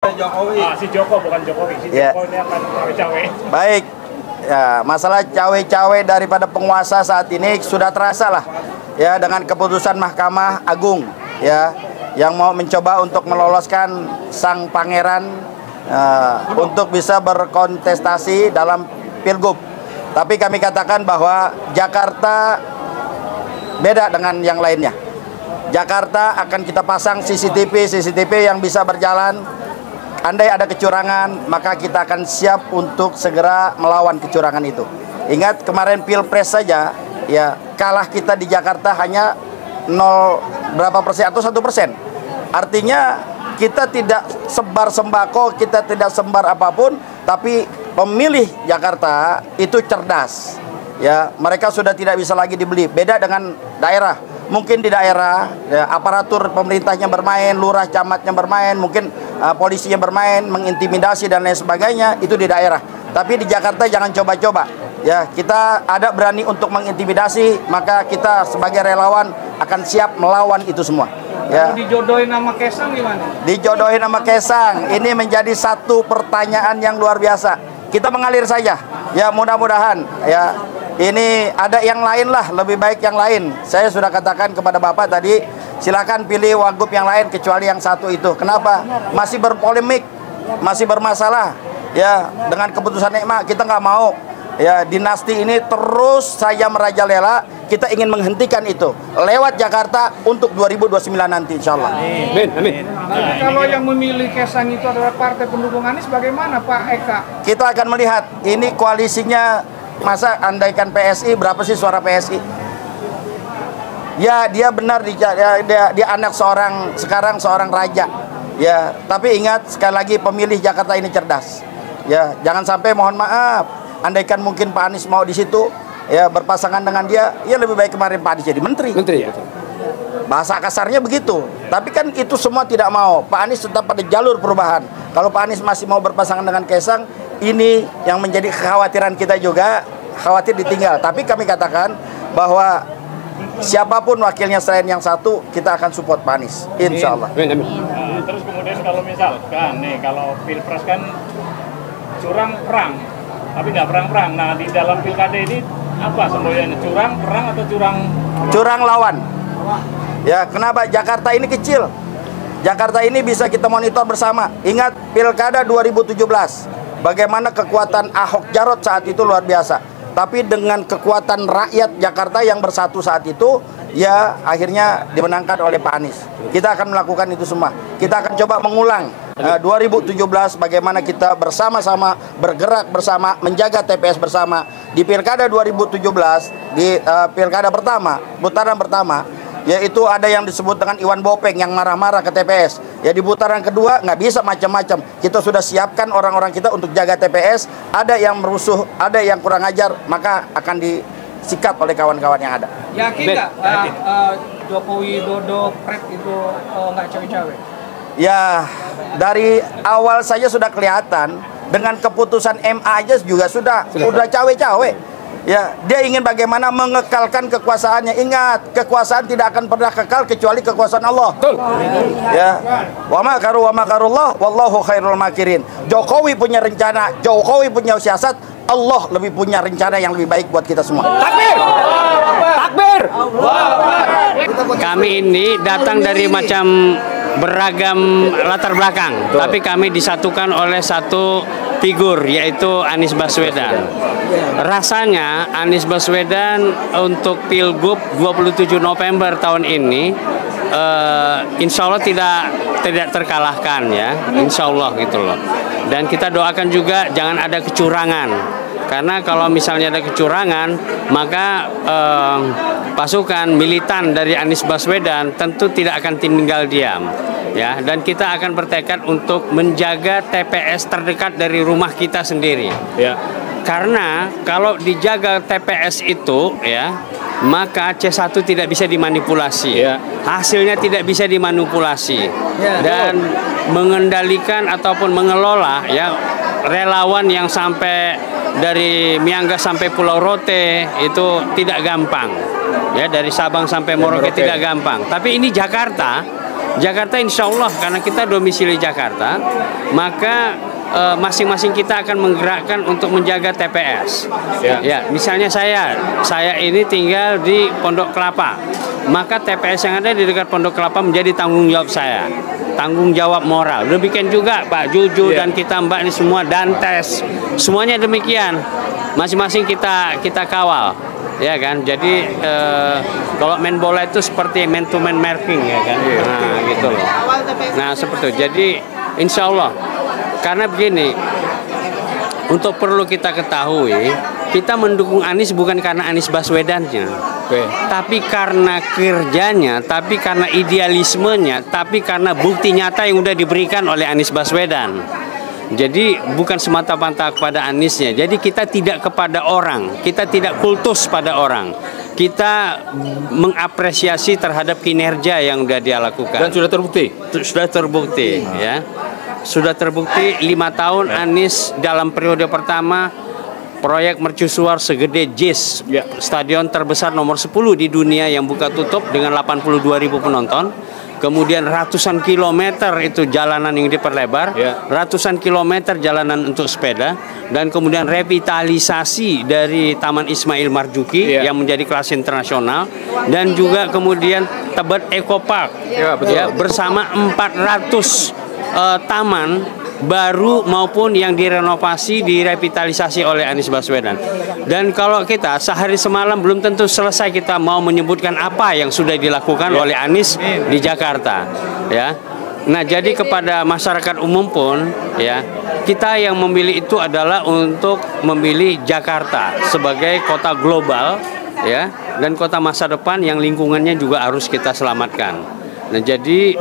Jokowi. Si Joko bukan Jokowi. Si Joko ini akan cawe-cawe. Baik. Ya, masalah cawe-cawe daripada penguasa saat ini sudah terasa lah. Ya, dengan keputusan Mahkamah Agung ya yang mau mencoba untuk meloloskan sang pangeran untuk bisa berkontestasi dalam Pilgub. Tapi kami katakan bahwa Jakarta beda dengan yang lainnya. Jakarta akan kita pasang CCTV yang bisa berjalan. Andai ada kecurangan, maka kita akan siap untuk segera melawan kecurangan itu. Ingat kemarin Pilpres saja, ya kalah kita di Jakarta hanya 0 berapa persen atau 1%. Artinya kita tidak sebar sembako, kita tidak sebar apapun, tapi pemilih Jakarta itu cerdas. Ya, mereka sudah tidak bisa lagi dibeli. Beda dengan daerah. Mungkin di daerah ya, aparatur pemerintahnya bermain, lurah camatnya bermain, mungkin polisinya bermain, mengintimidasi dan lain sebagainya, itu di daerah. Tapi di Jakarta jangan coba-coba. Ya, kita ada berani untuk mengintimidasi, maka kita sebagai relawan akan siap melawan itu semua. Ya. Dijodohin sama Kaesang gimana? Dijodohin sama Kaesang, ini menjadi satu pertanyaan yang luar biasa. Kita mengalir saja. Ya, mudah-mudahan ya. Ini ada yang lain lah, lebih baik yang lain. Saya sudah katakan kepada Bapak tadi, silakan pilih wagub yang lain kecuali yang satu itu. Kenapa? Masih berpolemik, masih bermasalah. Ya, dengan keputusan EMA kita nggak mau. Ya, dinasti ini terus saja merajalela. Kita ingin menghentikan itu lewat Jakarta untuk 2029 nanti, insya Allah. Amin. Amin. Nah, kalau yang memilih Kaesang itu adalah partai pendukung Anies, bagaimana Pak Eka? Kita akan melihat ini koalisinya. Masa andaikan PSI, berapa sih suara PSI? Ya, dia benar, dia anak sekarang seorang raja. Ya, tapi ingat sekali lagi pemilih Jakarta ini cerdas. Ya, jangan sampai mohon maaf, andaikan mungkin Pak Anies mau di situ, ya berpasangan dengan dia, ya lebih baik kemarin Pak Anies jadi menteri. Menteri ya. Bahasa kasarnya begitu. Tapi kan itu semua tidak mau. Pak Anies tetap pada jalur perubahan. Kalau Pak Anies masih mau berpasangan dengan Kaesang, ini yang menjadi kekhawatiran kita juga, khawatir ditinggal. Tapi kami katakan bahwa siapapun wakilnya selain yang satu, kita akan support Pak Anies, insya Allah. Terus kemudian kalau misalkan nih, kalau Pilpres kan curang perang, tapi nggak perang-perang. Nah, di dalam pilkada ini apa sebenarnya, curang perang atau curang lawan? Ya, kenapa? Jakarta ini kecil. Jakarta ini bisa kita monitor bersama. Ingat pilkada 2017, bagaimana kekuatan Ahok Jarot saat itu luar biasa. Tapi dengan kekuatan rakyat Jakarta yang bersatu saat itu, ya akhirnya dimenangkan oleh Pak Anies. Kita akan melakukan itu semua. Kita akan coba mengulang 2017 bagaimana kita bersama-sama bergerak bersama, menjaga TPS bersama. Di pilkada 2017, di pilkada pertama, putaran pertama, yaitu ada yang disebut dengan Iwan Bopeng yang marah-marah ke TPS. Ya, di putaran kedua nggak bisa macam-macam. Kita sudah siapkan orang-orang kita untuk jaga TPS. Ada yang merusuh, ada yang kurang ajar, maka akan disikat oleh kawan-kawan yang ada. Yakin nggak Jokowi Dodo Pret itu nggak cawe-cawe? Ya, dari awal saja sudah kelihatan. Dengan keputusan MA aja juga sudah cawe-cawe. Ya, dia ingin bagaimana mengekalkan kekuasaannya. Ingat, kekuasaan tidak akan pernah kekal kecuali kekuasaan Allah. Betul. Ya, wa makarullah wallahu khairul makirin. Jokowi punya rencana, Jokowi punya siasat, Allah lebih punya rencana yang lebih baik buat kita semua. Takbir! Takbir! Kami ini datang dari macam beragam latar belakang, tapi kami disatukan oleh satu figur, yaitu Anies Baswedan. Rasanya Anies Baswedan untuk Pilgub 27 November tahun ini insya Allah tidak terkalahkan ya, insya Allah gitu loh. Dan kita doakan juga jangan ada kecurangan, karena kalau misalnya ada kecurangan maka pasukan militan dari Anies Baswedan tentu tidak akan tinggal diam. Ya, dan kita akan bertekad untuk menjaga TPS terdekat dari rumah kita sendiri. Ya. Karena kalau dijaga TPS itu, ya, maka C1 tidak bisa dimanipulasi. Ya. Hasilnya tidak bisa dimanipulasi. Ya. Dan mengendalikan ataupun mengelola ya relawan yang sampai dari Miangas sampai Pulau Rote itu tidak gampang. Ya, dari Sabang sampai Merauke tidak gampang. Tapi ini Jakarta. Jakarta insya Allah karena kita domisili Jakarta, maka masing-masing kita akan menggerakkan untuk menjaga TPS. Ya, misalnya saya ini tinggal di Pondok Kelapa, maka TPS yang ada di dekat Pondok Kelapa menjadi tanggung jawab saya, tanggung jawab moral. Demikian juga Pak Juju dan kita Mbak ini semua Dantes, semuanya demikian. Masing-masing kita kawal, ya kan. Jadi kalau main bola itu seperti man to man marking, ya kan. Nah, gitu loh. Nah, seperti itu. Jadi insya Allah. Karena begini, untuk perlu kita ketahui, kita mendukung Anies bukan karena Anies Baswedannya, tapi karena kerjanya, tapi karena idealismenya, tapi karena bukti nyata yang sudah diberikan oleh Anies Baswedan. Jadi bukan semata-mata kepada Aniesnya. Jadi kita tidak kepada orang, kita tidak kultus pada orang. Kita mengapresiasi terhadap kinerja yang sudah dia lakukan. Dan sudah terbukti? Sudah terbukti, ya. Sudah terbukti 5 tahun Anies dalam periode pertama proyek mercusuar segede JIS, stadion terbesar nomor 10 di dunia yang buka tutup dengan 82.000 penonton. Kemudian ratusan kilometer itu jalanan yang diperlebar, ratusan kilometer jalanan untuk sepeda, dan kemudian revitalisasi dari Taman Ismail Marzuki yang menjadi kelas internasional, dan juga kemudian Tebet Eco Park bersama 400 taman baru maupun yang direnovasi, direvitalisasi oleh Anies Baswedan. Dan kalau kita sehari semalam belum tentu selesai kita mau menyebutkan apa yang sudah dilakukan oleh Anies di Jakarta, ya. Nah, jadi kepada masyarakat umum pun, ya, kita yang memilih itu adalah untuk memilih Jakarta sebagai kota global, ya, dan kota masa depan yang lingkungannya juga harus kita selamatkan. Nah, jadi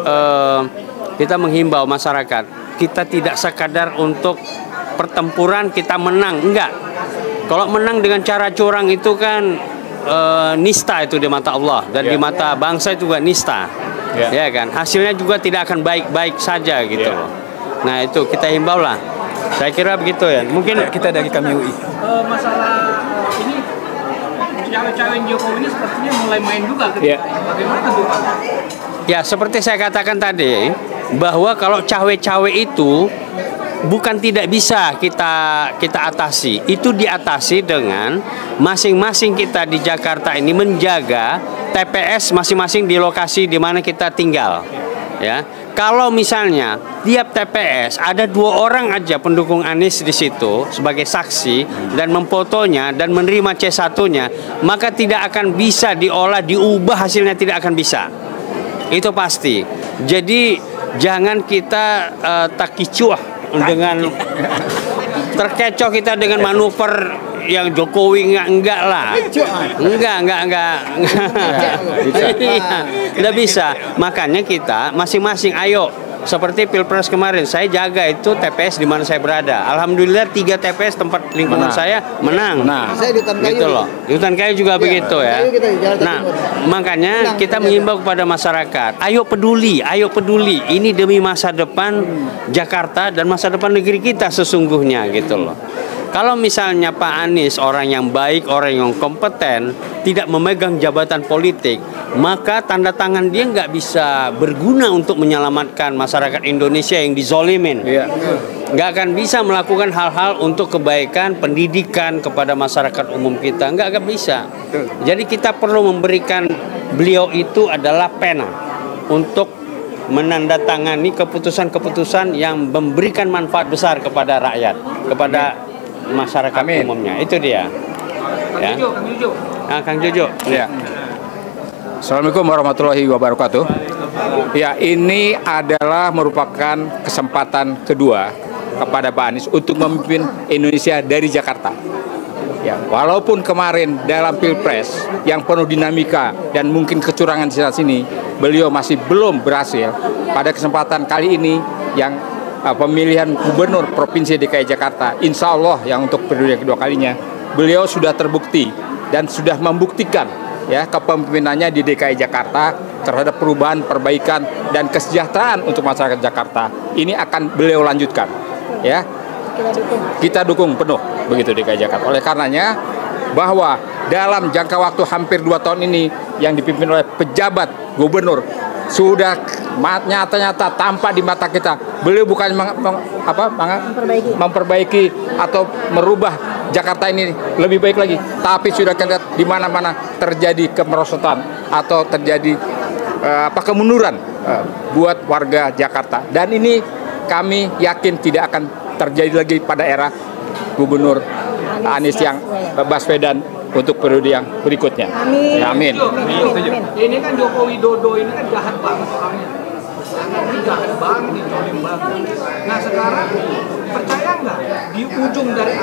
kita menghimbau masyarakat, kita tidak sekadar untuk pertempuran kita menang, enggak. Kalau menang dengan cara curang itu kan nista itu di mata Allah, dan di mata bangsa juga nista, ya kan. Hasilnya juga tidak akan baik-baik saja gitu loh. Nah, itu kita himbau lah. Saya kira begitu ya. Mungkin kita dari KMUI. Masalah ini cawe-cawe Jokowi ini sepertinya mulai main juga. Bagaimana tuh Pak? Ya, seperti saya katakan tadi, bahwa kalau cawe-cawe itu bukan tidak bisa kita atasi. Itu diatasi dengan masing-masing kita di Jakarta ini menjaga TPS masing-masing di lokasi di mana kita tinggal. Ya, kalau misalnya tiap TPS ada 2 orang aja pendukung Anies di situ sebagai saksi dan memfotonya dan menerima C1-nya, maka tidak akan bisa diolah, diubah, hasilnya tidak akan bisa. Itu pasti. Jadi jangan kita takicuah dengan terkecoh kita dengan manuver yang Jokowi enggak lah. Enggak. Tidak bisa. Makanya kita masing-masing ayo. Seperti Pilpres kemarin, saya jaga itu TPS di mana saya berada. Alhamdulillah 3 TPS tempat lingkungan saya menang. Saya di Hutan Kayu. Gitu loh. Di Hutan Kayu juga begitu ya. Nah, makanya kita mengimbau kepada masyarakat, ayo peduli. Ini demi masa depan Jakarta dan masa depan negeri kita sesungguhnya gitu loh. Kalau misalnya Pak Anies orang yang baik, orang yang kompeten, tidak memegang jabatan politik, maka tanda tangan dia nggak bisa berguna untuk menyelamatkan masyarakat Indonesia yang dizolimin. Nggak akan bisa melakukan hal-hal untuk kebaikan pendidikan kepada masyarakat umum kita. Nggak bisa. Jadi kita perlu memberikan beliau itu adalah pena untuk menandatangani keputusan-keputusan yang memberikan manfaat besar kepada rakyat, kepada masyarakat umumnya. Itu dia. Ya. Kang Jojo. Ya. Assalamualaikum warahmatullahi wabarakatuh. Ya, ini adalah merupakan kesempatan kedua kepada Pak Anies untuk memimpin Indonesia dari Jakarta. Ya, walaupun kemarin dalam Pilpres yang penuh dinamika dan mungkin kecurangan di sana sini, beliau masih belum berhasil. Pada kesempatan kali ini yang pemilihan gubernur Provinsi DKI Jakarta, insya Allah yang untuk periode kedua kalinya, beliau sudah terbukti dan sudah membuktikan ya kepemimpinannya di DKI Jakarta terhadap perubahan, perbaikan dan kesejahteraan untuk masyarakat Jakarta. Ini akan beliau lanjutkan, ya. Kita dukung penuh begitu DKI Jakarta. Oleh karenanya bahwa dalam jangka waktu hampir 2 tahun ini yang dipimpin oleh pejabat gubernur sudah nyata-nyata tampak di mata kita. Beliau bukan memperbaiki atau merubah Jakarta ini lebih baik lagi, tapi sudah kita lihat di mana-mana terjadi kemerosotan atau terjadi kemunduran buat warga Jakarta. Dan ini kami yakin tidak akan terjadi lagi pada era Gubernur Anies yang Baswedan untuk periode yang berikutnya. Amin. Ya, amin. Ini kan Joko Widodo ini kan jahat banget orangnya. Ini jahat banget, dicolim banget. Nah sekarang percaya nggak di ujung dari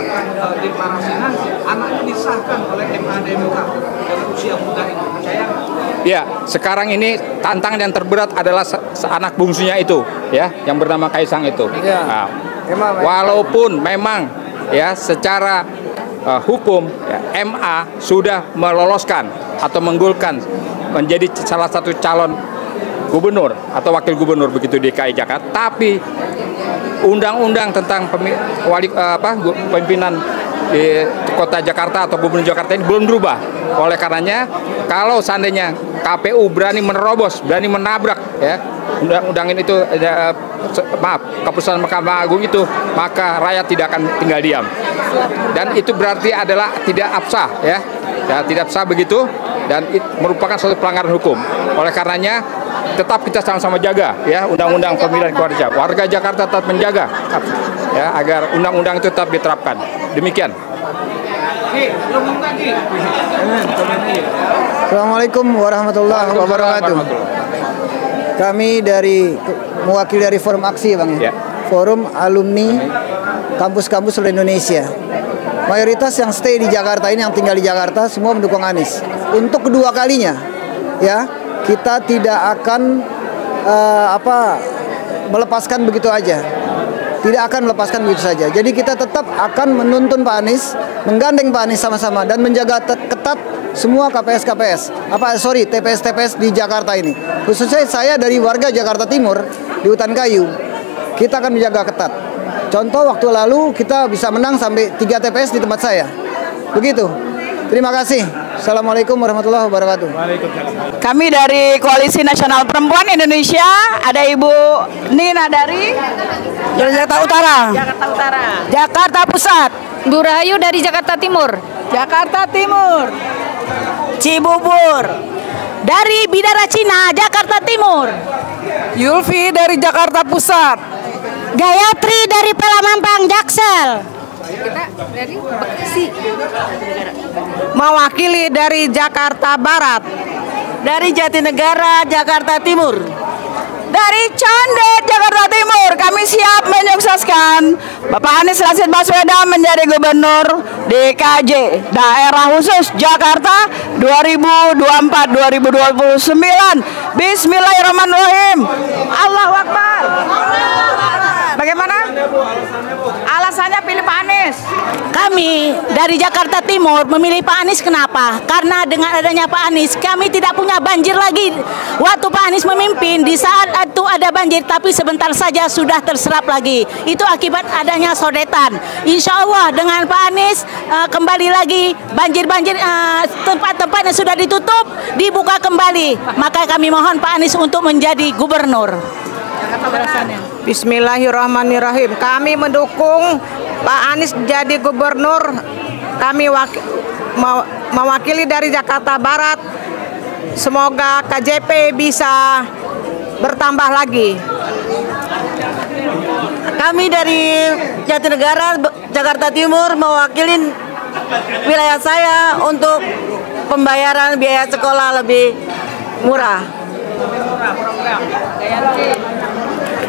deklarasi nanti anaknya disahkan oleh MADMK dengan usia muda itu, percaya nggak? Ya, sekarang ini tantangan yang terberat adalah anak bungsunya itu, ya, yang bernama Kaisang itu. Ya. Nah, walaupun memang ya secara hukum ya, MA sudah meloloskan atau menggulkan menjadi salah satu calon gubernur atau wakil gubernur begitu di DKI Jakarta, tapi undang-undang tentang pemimpinan di kota Jakarta atau gubernur Jakarta ini belum berubah. Oleh karenanya, kalau seandainya KPU berani menerobos, berani menabrak ya undang-undang itu, keputusan Mahkamah Agung itu, maka rakyat tidak akan tinggal diam. Dan itu berarti adalah tidak absah ya tidak absah begitu, dan merupakan suatu pelanggaran hukum. Oleh karenanya, tetap kita sama-sama jaga ya undang-undang pemilihan keluarga. Warga Jakarta tetap menjaga ya agar undang-undang itu tetap diterapkan. Demikian. Assalamualaikum warahmatullahi wabarakatuh. Kami mewakili dari Forum Aksi, Bang. Ya. Forum Alumni Kampus-Kampus seluruh Indonesia. Mayoritas yang stay di Jakarta ini, yang tinggal di Jakarta, semua mendukung Anies. Untuk kedua kalinya, ya, kita tidak akan melepaskan begitu aja. Tidak akan melepaskan begitu saja. Jadi kita tetap akan menuntun Pak Anies, menggandeng Pak Anies sama-sama, dan menjaga ketat semua TPS-TPS di Jakarta ini. Khususnya saya dari warga Jakarta Timur di Hutan Kayu, kita akan menjaga ketat. Contoh waktu lalu kita bisa menang sampai 3 TPS di tempat saya. Begitu. Terima kasih. Assalamualaikum warahmatullahi wabarakatuh. Kami dari Koalisi Nasional Perempuan Indonesia, ada Ibu Nina dari Jakarta Utara. Jakarta Utara. Jakarta Pusat. Bu Rahayu dari Jakarta Timur. Jakarta Timur. Cibubur. Dari Bidara Cina, Jakarta Timur. Yulfi dari Jakarta Pusat. Gayatri dari Pelamampang, Jaksel. Kita dari Bekasi. Mewakili dari Jakarta Barat. Dari Jatinegara, Jakarta Timur. Dari Condet, Jakarta Timur, kami siap menyukseskan Bapak Anies Rashid Baswedan menjadi Gubernur DKJ Daerah Khusus Jakarta 2024-2029. Bismillahirrahmanirrahim. Allahu Akbar. Bagaimana? Alasannya pilih Pak Anies. Kami dari Jakarta Timur memilih Pak Anies, kenapa? Karena dengan adanya Pak Anies, kami tidak punya banjir lagi. Waktu Pak Anies memimpin, di saat itu ada banjir, tapi sebentar saja sudah terserap lagi. Itu akibat adanya sodetan. Insya Allah dengan Pak Anies kembali lagi banjir-banjir, tempat-tempat yang sudah ditutup dibuka kembali. Maka kami mohon Pak Anies untuk menjadi gubernur. Bismillahirrahmanirrahim. Kami mendukung Pak Anies jadi gubernur. Kami mewakili dari Jakarta Barat. Semoga KJP bisa bertambah lagi. Kami dari Jatinegara, Jakarta Timur mewakili wilayah saya untuk pembayaran biaya sekolah lebih murah.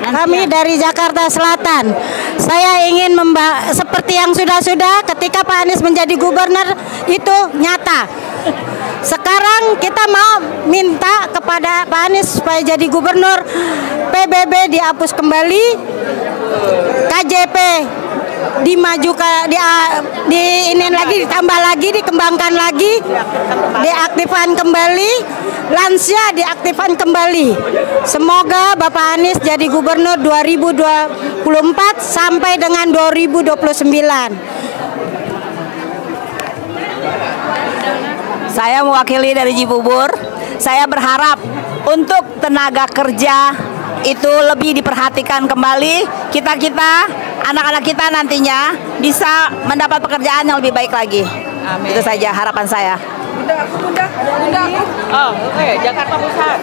Kami dari Jakarta Selatan. Saya ingin seperti yang sudah-sudah ketika Pak Anies menjadi gubernur itu nyata. Sekarang kita mau minta kepada Pak Anies supaya jadi gubernur, PBB dihapus kembali, KJP dimajukan, ditambah lagi, dikembangkan lagi, diaktifkan kembali, lansia diaktifkan kembali. Semoga Bapak Anies jadi gubernur 2024 sampai dengan 2029. Saya mewakili dari Cibubur. Saya berharap untuk tenaga kerja itu lebih diperhatikan kembali, kita anak-anak kita nantinya bisa mendapat pekerjaan yang lebih baik lagi. Amin. Itu saja harapan saya. Bunda. Oh, oke, Jakarta Pusat.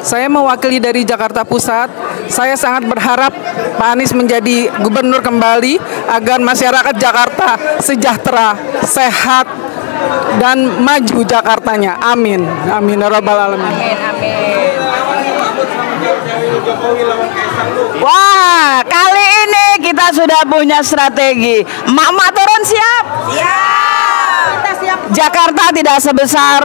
Saya mewakili dari Jakarta Pusat. Saya sangat berharap Pak Anies menjadi gubernur kembali agar masyarakat Jakarta sejahtera, sehat, dan maju Jakartanya. Amin. Amin ya rabbal alamin. Amin. Wah, kali ini kita sudah punya strategi. Mak-mak turun siap? Jakarta tidak sebesar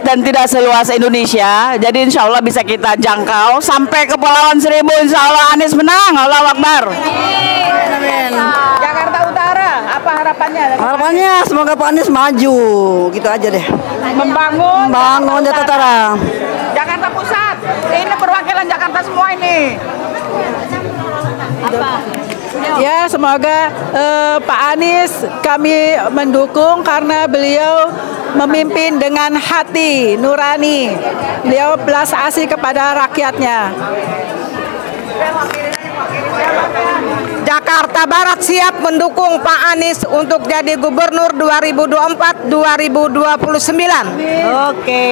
dan tidak seluas Indonesia, jadi insya Allah bisa kita jangkau sampai Kepulauan Seribu. Insya Allah Anies menang. Allahu Akbar. Amin. Jakarta Utara, apa harapannya? Harapannya semoga Pak Anies maju, gitu aja deh. Membangun Jakarta Utara. Jakarta Pusat. Ini perwakilan Jakarta semua ini. Ya, semoga Pak Anies kami mendukung karena beliau memimpin dengan hati nurani. Beliau belas asih kepada rakyatnya. Jakarta Barat siap mendukung Pak Anies untuk jadi gubernur 2024-2029. Oke.